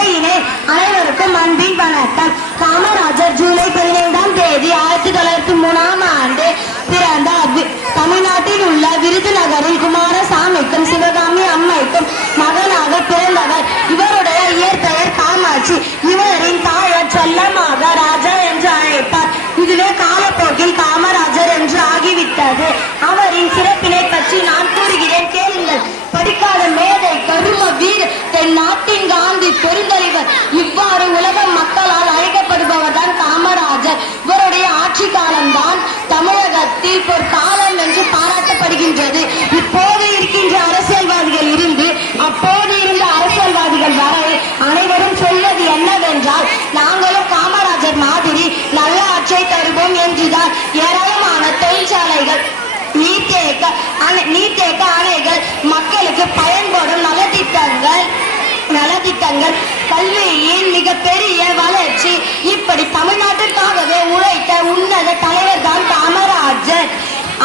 ஜெயினே அனைவருக்கும் அன்பின் வணக்கம். காமராஜர் ஜூலை 15ஆம் தேதி 1903ஆம் ஆண்டு பிறந்த தமிழ்நாட்டில் உள்ள விருதுநகரில் குமாரசாமிக்கும் சிவகாமி அம்மைக்கும் மகனாக பிறந்தவர். இவருடைய இயற்பெயர் காமாட்சி. இவரின் தாயார் செல்லமாக ராஜா என்று அழைப்பார். இதுவே காலப்போக்கில் காமராஜர் என்று ஆகிவிட்டது. அவரின் சிறப்பினை பற்றி நான் கூறுகிறேன், கேளுங்கள். படிக்காத மேதை, கரும வீர், தென் நாட்டின் காந்தி பெருந்தலைவர், இவ்வாறு உலக மக்களால் அழைக்கப்படுபவர் தான் காமராஜர். இவருடைய ஆட்சி காலம்தான் தமிழகத்தில் பொற்காலம் என்று பாராட்டப்படுகின்றது. இப்போது இருக்கின்ற அரசியல்வாதிகள் இருந்து அப்போது இருந்த அரசியல்வாதிகள் வரை அனைவரும் சொல்வது என்னவென்றால், நாங்களும் காமராஜர் மாதிரி நல்ல ஆட்சியை தருவோம் என்றுதான். ஏராளமான தொழிற்சாலைகள், நீர்த்தேக்க அணைகள், மக்களுக்கு பயன்படும் நலத்திட்டங்கள், கல்வியின் மிகப்பெரிய வளர்ச்சி, இப்படி தமிழ்நாட்டிற்காகவே உழைத்த உன்னத தலைவர் தான் காமராஜர்.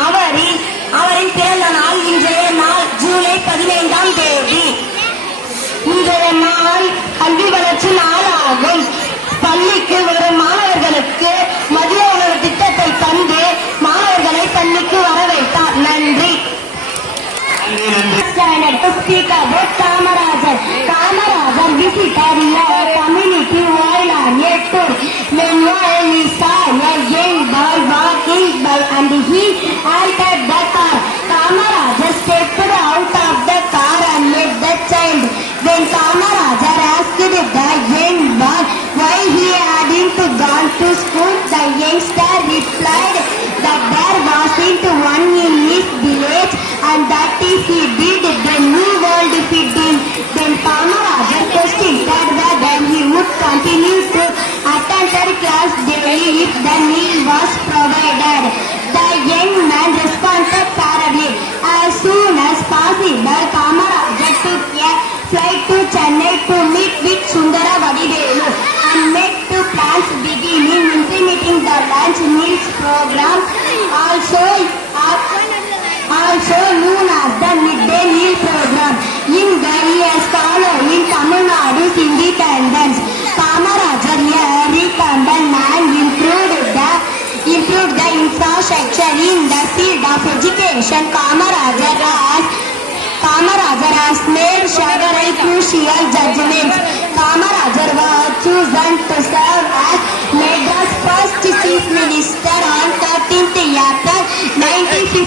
அவரின் பிறந்த நாள் இன்றைய நாள் ஜூலை 15ஆம் தேதி. இன்றைய நாள் கல்வி வளர்ச்சி நாளாகும். பள்ளிக்கு வரும் மாணவர்களுக்கு மதிய உணவு திட்டத்தை தந்து மாணவர்களை பள்ளிக்கு வர வைத்தார். நன்றி. To speak about Kamarajar. Kamarajar visited a community while on a tour. Meanwhile, he saw a young boy walking by and he halted the car. Kamarajar stepped out of the car and met the child. When Kamarajar asked the young boy why he hadn't gone to school, the youngster replied that there wasn't one in his village and that if he did, the new world fit him. Then Kamarajar questioned whether he would continue to attend class daily if the meal was provided. The young man responded proudly. As soon as possible, Kamarajar took a flight to Chennai to meet with Sundara Vadivelu and made two plans beginning implementing the lunch meals program, also known as the midday meal program, in the years following Tamil Nadu's independence. Kamarajar, a recumbent man, improved the infrastructure in the field of education. Kamarajar has made several crucial judgments. Kamarajar was chosen to serve as Madras first Chief Minister on 13th April 1950.